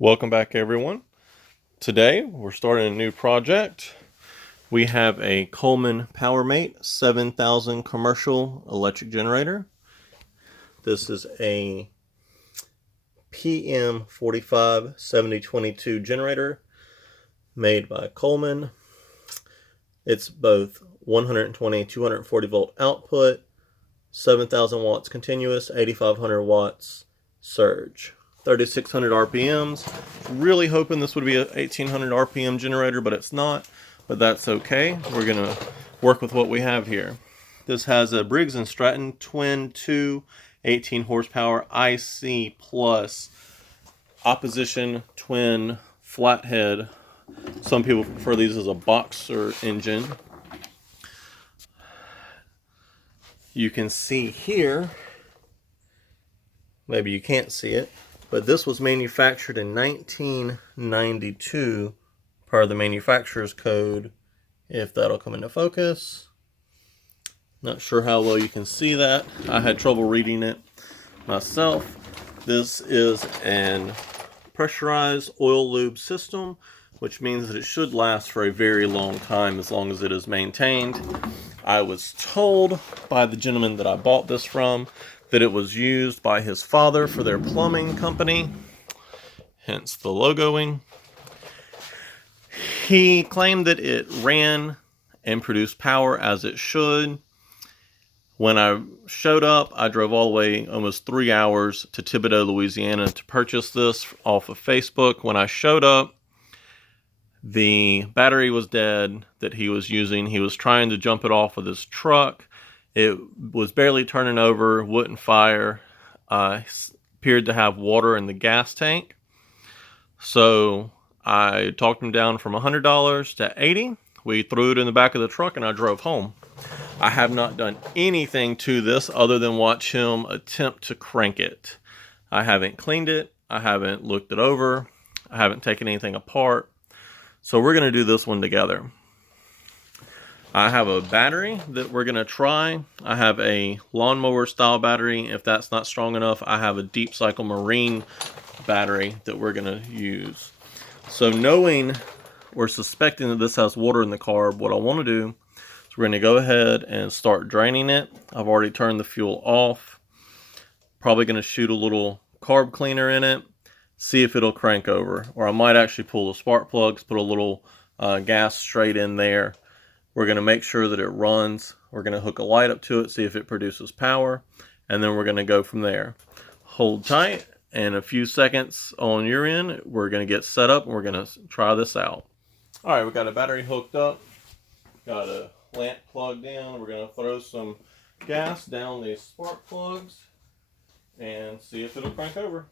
Welcome back, everyone. Today we're starting a new project. We have a Coleman Powermate 7000 commercial electric generator. This is a PM45 7022 generator made by Coleman. It's both 120 240 volt output, 7000 watts continuous, 8500 watts surge. 3600 RPMs. Really hoping this would be a 1800 RPM generator, but it's not. But that's okay. We're gonna work with what we have here. This has a Briggs & Stratton Twin 2 18 horsepower IC plus opposition twin flathead. Some people prefer these as a boxer engine. You can see here, maybe you can't see it, but this was manufactured in 1992 per the manufacturer's code, if that'll come into focus. Not sure how well you can see that. I had trouble reading it myself. This is an pressurized oil lube system, which means that it should last for a very long time as long as it is maintained. I was told by the gentleman that I bought this from that it was used by his father for their plumbing company, hence the logoing. He claimed that it ran and produced power as it should. When I showed up, I drove all the way almost 3 hours to Thibodaux, Louisiana to purchase this off of Facebook. When I showed up, the battery was dead that he was using. He was trying to jump it off with his truck. It was barely turning over, wouldn't fire. Appeared to have water in the gas tank. So I talked him down from $100 to $80. We threw it in the back of the truck and I drove home. I have not done anything to this other than watch him attempt to crank it. I haven't cleaned it. I haven't looked it over. I haven't taken anything apart. So we're going to do this one together. I have a battery that we're going to try. I have a lawnmower style battery. If that's not strong enough, I have a deep cycle marine battery that we're going to use. So knowing or suspecting that this has water in the carb, what I want to do is we're going to go ahead and start draining it. I've already turned the fuel off. Probably going to shoot a little carb cleaner in it, see if it'll crank over. Or I might actually pull the spark plugs, put a little gas straight in there. We're going to make sure that it runs. We're going to hook a light up to it, see if it produces power, and then we're going to go from there. Hold tight, and a few seconds on your end, we're going to get set up and we're going to try this out. All right, we got a battery hooked up, got a lamp plugged in. We're going to throw some gas down these spark plugs and see if it'll crank over.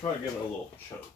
Try to give it a little choke.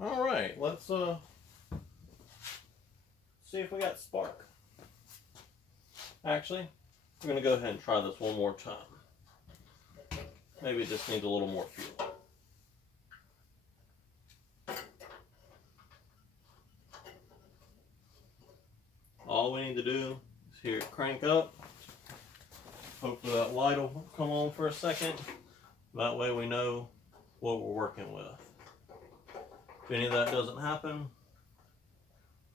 All right, let's see if we got spark. Actually, we're going to go ahead and try this one more time. Maybe it just needs a little more fuel. All we need to do is hear it crank up. Hopefully that light will come on for a second. That way we know what we're working with. If any of that doesn't happen,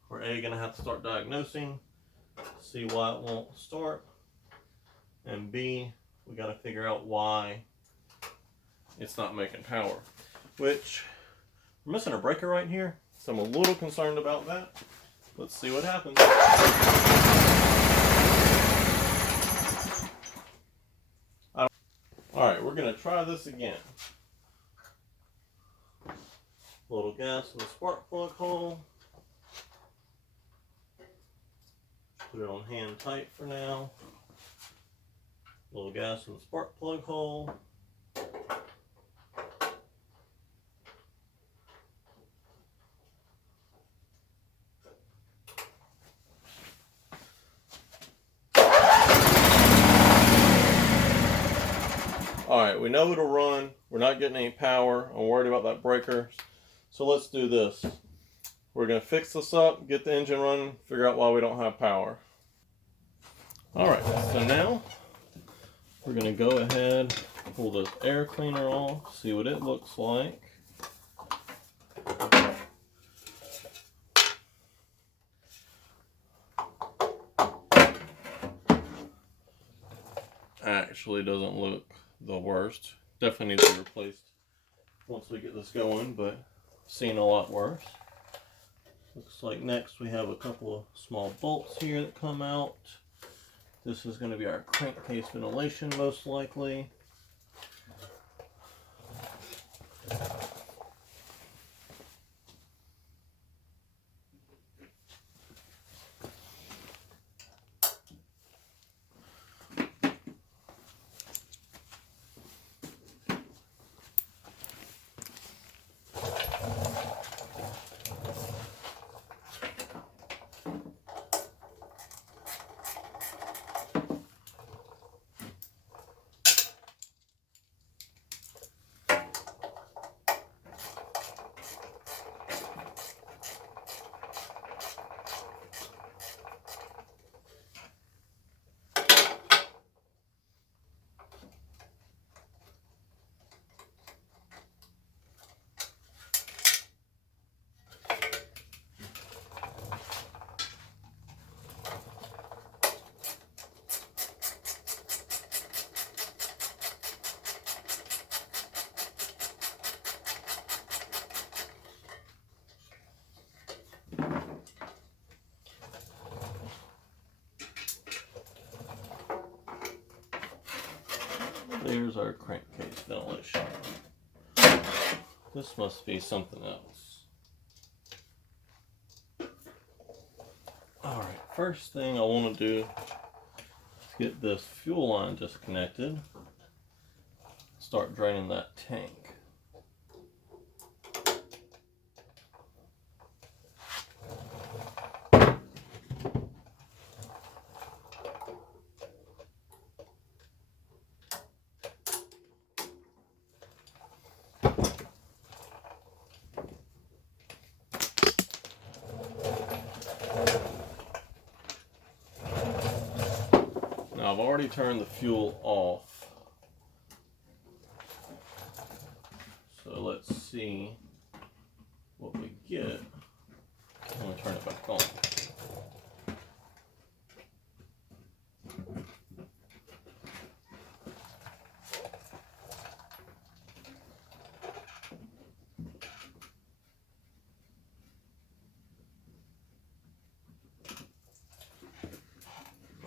We're A, gonna have to start diagnosing, see why it won't start, and B, we gotta figure out why it's not making power. Which, we're missing a breaker right here, so I'm a little concerned about that. Let's see what happens. Alright, we're gonna try this again. A little gas in the spark plug hole. Put it on hand tight for now. A little gas in the spark plug hole. Alright, we know it'll run. We're not getting any power. I'm worried about that breaker. So let's do this. We're going to fix this up, get the engine running, figure out why we don't have power. Alright, so now we're going to go ahead, pull this air cleaner off, see what it looks like. Actually doesn't look the worst. Definitely needs to be replaced once we get this going, but seen a lot worse. Looks like next we have a couple of small bolts here that come out. This is going to be our crankcase ventilation most likely. There's our crankcase ventilation. This must be something else. Alright, first thing I want to do is get this fuel line disconnected. Start draining that tank. Now I've already turned the fuel off. So let's see what we get. I'm going to turn it back on.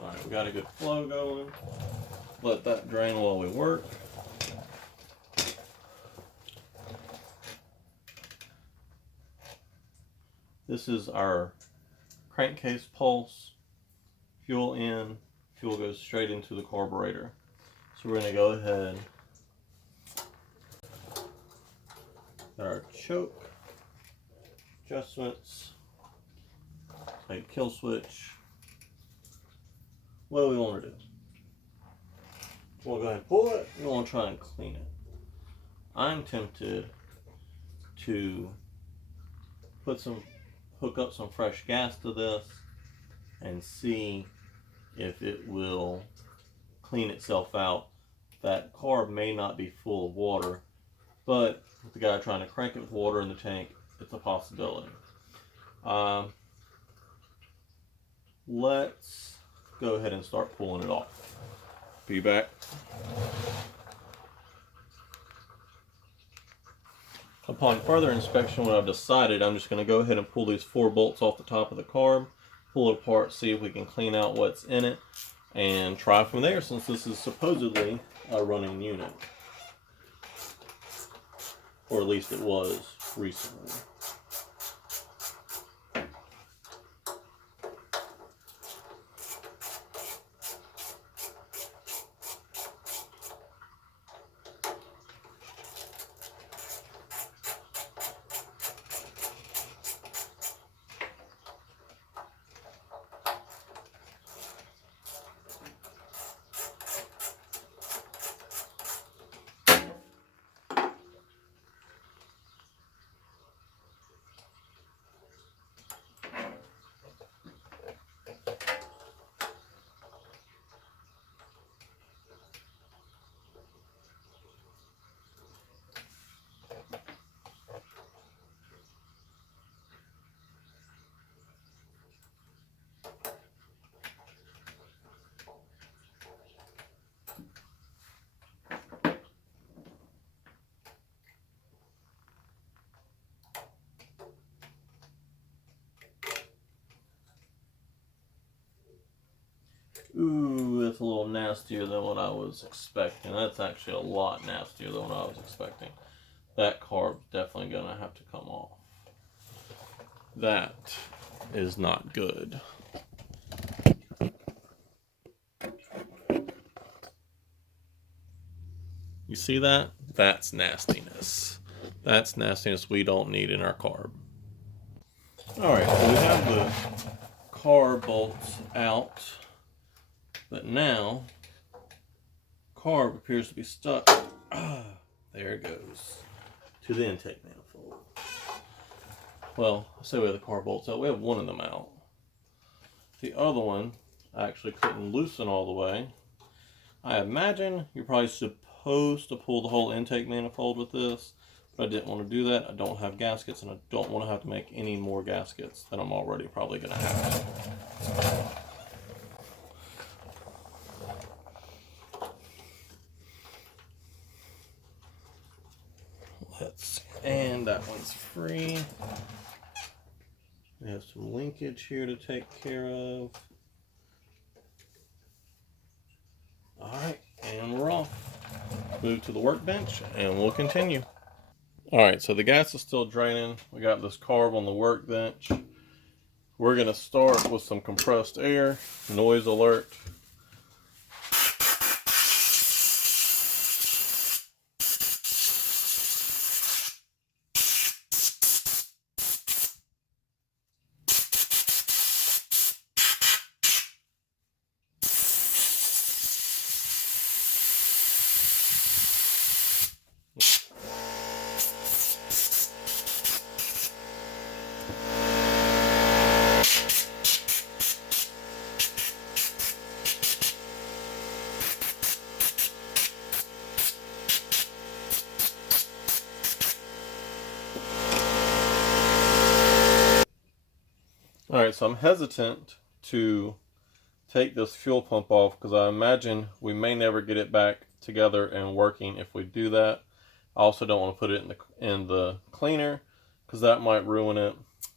Alright, we got a good flow going. Let that drain while we work. This is our crankcase pulse. Fuel in, fuel goes straight into the carburetor. So we're going to go ahead. Got our choke adjustments, type kill switch. What do we want to do? We'll go ahead and pull it, and we'll try and clean it. I'm tempted to hook up some fresh gas to this and see if it will clean itself out. That carb may not be full of water, but with the guy trying to crank it with water in the tank, it's a possibility. let's go ahead and start pulling it off. Be back. Upon further inspection, what I've decided, I'm just going to go ahead and pull these 4 bolts off the top of the carb, pull it apart, see if we can clean out what's in it, and try from there, since this is supposedly a running unit. Or at least it was recently. Ooh, that's a little nastier than what I was expecting. That's actually a lot nastier than what I was expecting. That carb's definitely gonna have to come off. That is not good. You see that? That's nastiness. That's nastiness we don't need in our carb. Alright, so we have the carb bolts out. But now, carb appears to be stuck. There it goes. To the intake manifold. Well, I say we have the carb bolts out. We have one of them out. The other one I actually couldn't loosen all the way. I imagine you're probably supposed to pull the whole intake manifold with this, but I didn't want to do that. I don't have gaskets, and I don't want to have to make any more gaskets than I'm already probably going to have. And that one's free. We have some linkage here to take care of. Alright, and we're off. Move to the workbench and we'll continue. Alright, so the gas is still draining. We got this carb on the workbench. We're going to start with some compressed air, noise alert. Alright, so I'm hesitant to take this fuel pump off because I imagine we may never get it back together and working if we do that. I also don't want to put it in the cleaner because that might ruin it.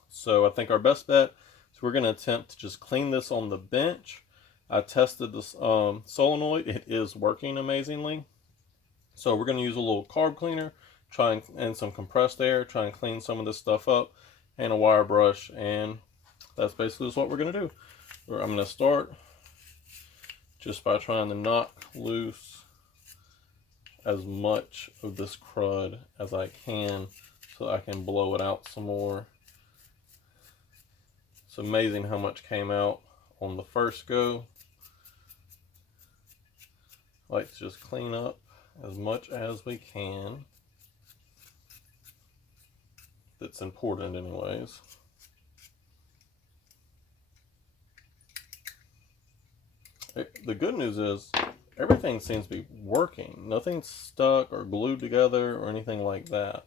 So I think our best bet is we're going to attempt to just clean this on the bench. I tested this solenoid. It is working amazingly. So we're going to use a little carb cleaner, and some compressed air, try and clean some of this stuff up, and a wire brush, and that's basically just what we're going to do. I'm going to start just by trying to knock loose as much of this crud as I can so I can blow it out some more. It's amazing how much came out on the first go. I like to just clean up as much as we can. That's important anyways. The good news is everything seems to be working. Nothing's stuck or glued together or anything like that.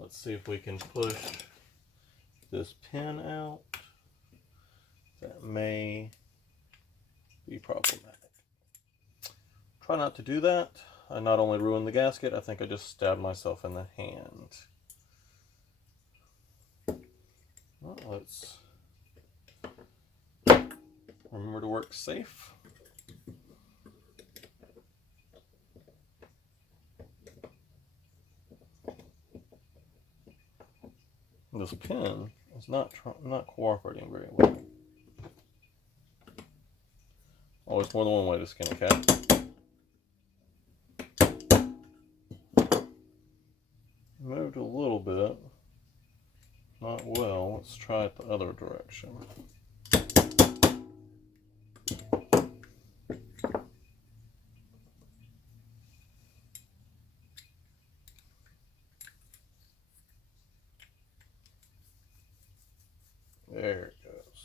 Let's see if we can push this pin out. That may be problematic. Try not to do that. I not only ruined the gasket, I think I just stabbed myself in the hand. Well, let's remember to work safe. This pin is not cooperating very well. Always more than one way to skin a cat. Moved a little bit. Not well. Let's try it the other direction. There it goes.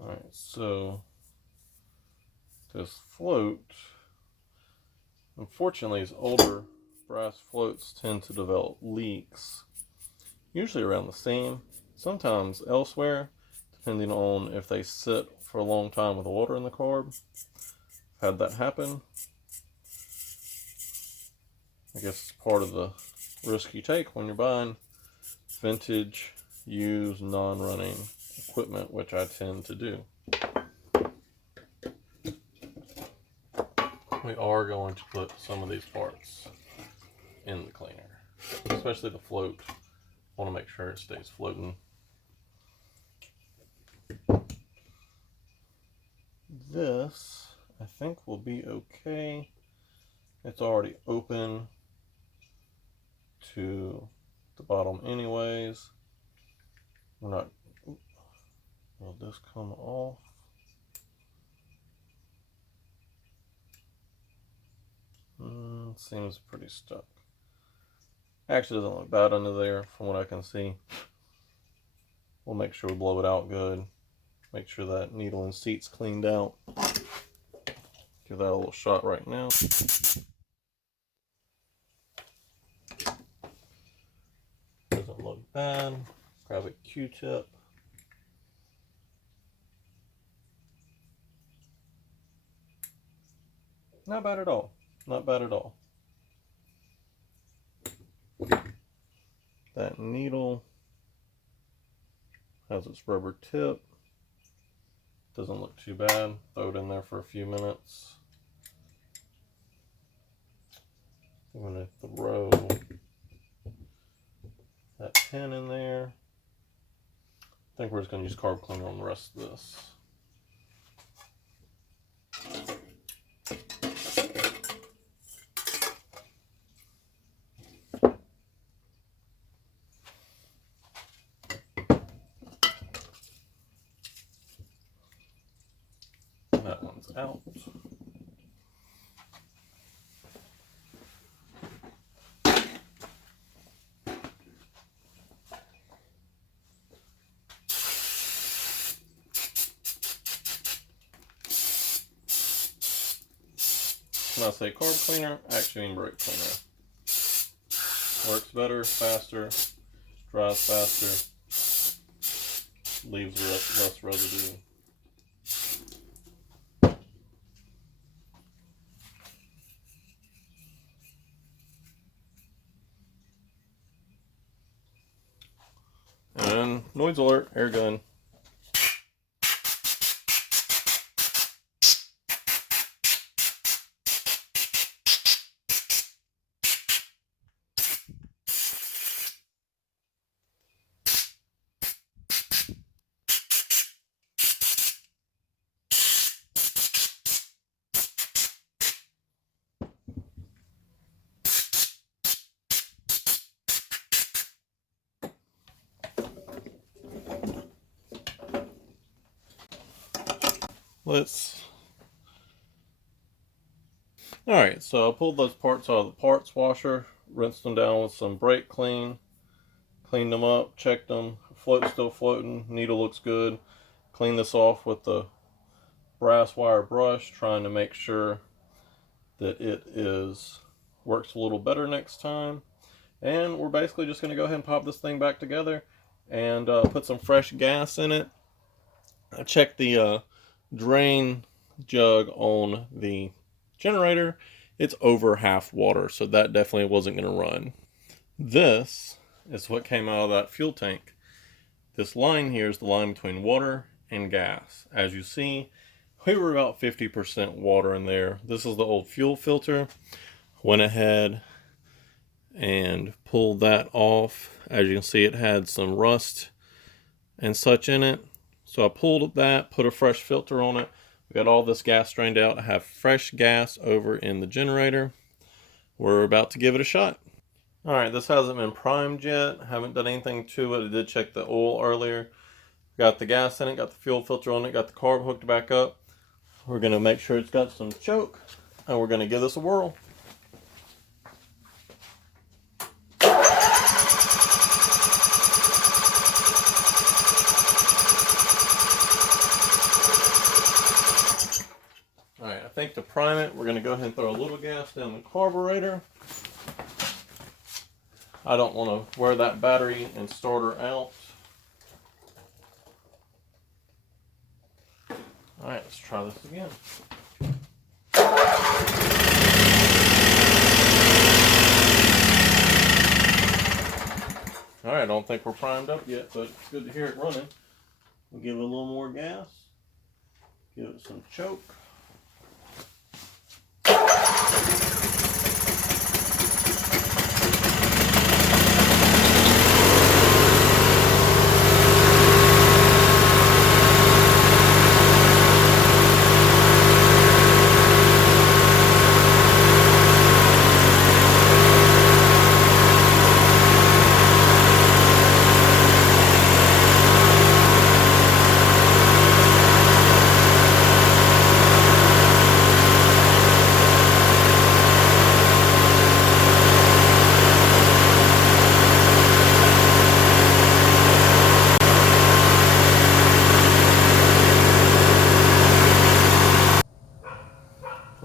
Alright, so this float, unfortunately, these older brass floats tend to develop leaks, usually around the seam, sometimes elsewhere, depending on if they sit for a long time with the water in the carb. I've had that happen. I guess it's part of the risk you take when you're buying vintage, used, non-running equipment, which I tend to do. We are going to put some of these parts in the cleaner, especially the float. I want to make sure it stays floating. This, I think, will be okay. It's already open to the bottom anyways. We're not, will this come off? Seems pretty stuck. Actually doesn't look bad under there from what I can see. We'll make sure we blow it out good. Make sure that needle and seat's cleaned out. Give that a little shot right now. Doesn't look bad. Grab a Q-tip. Not bad at all. Not bad at all. That needle has its rubber tip. Doesn't look too bad. Throw it in there for a few minutes. I'm going to throw that pin in there. I think we're just going to use carb cleaner on the rest of this. That one's out. When I say carb cleaner, I actually mean brake cleaner. Works better, faster, dries faster, leaves less residue. And noise alert, air gun. Alright, so I pulled those parts out of the parts washer, rinsed them down with some brake clean, cleaned them up, checked them, float's still floating, needle looks good. Clean this off with the brass wire brush, trying to make sure that it is works a little better next time. And we're basically just going to go ahead and pop this thing back together and put some fresh gas in it. I checked the drain jug on the generator. It's over half water, so that definitely wasn't going to run. This is what came out of that fuel tank. This line here is the line between water and gas. As you see, we were about 50% water in there. This is the old fuel filter. Went ahead and pulled that off. As you can see, it had some rust and such in it. So I pulled that, put a fresh filter on it. We got all this gas drained out. I have fresh gas over in the generator. We're about to give it a shot. All right, this hasn't been primed yet. Haven't done anything to it. I did check the oil earlier. Got the gas in it, got the fuel filter on it, got the carb hooked back up. We're gonna make sure it's got some choke, and we're gonna give this a whirl. All right, I think to prime it, we're gonna go ahead and throw a little gas down the carburetor. I don't want to wear that battery and starter out. All right, let's try this again. All right, I don't think we're primed up yet, but it's good to hear it running. We'll give it a little more gas. Give it some choke.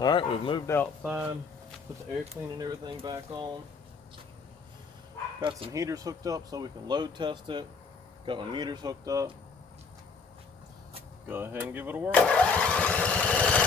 Alright, we've moved outside, put the air cleaner and everything back on. Got some heaters hooked up so we can load test it. Got my meters hooked up. Go ahead and give it a whirl.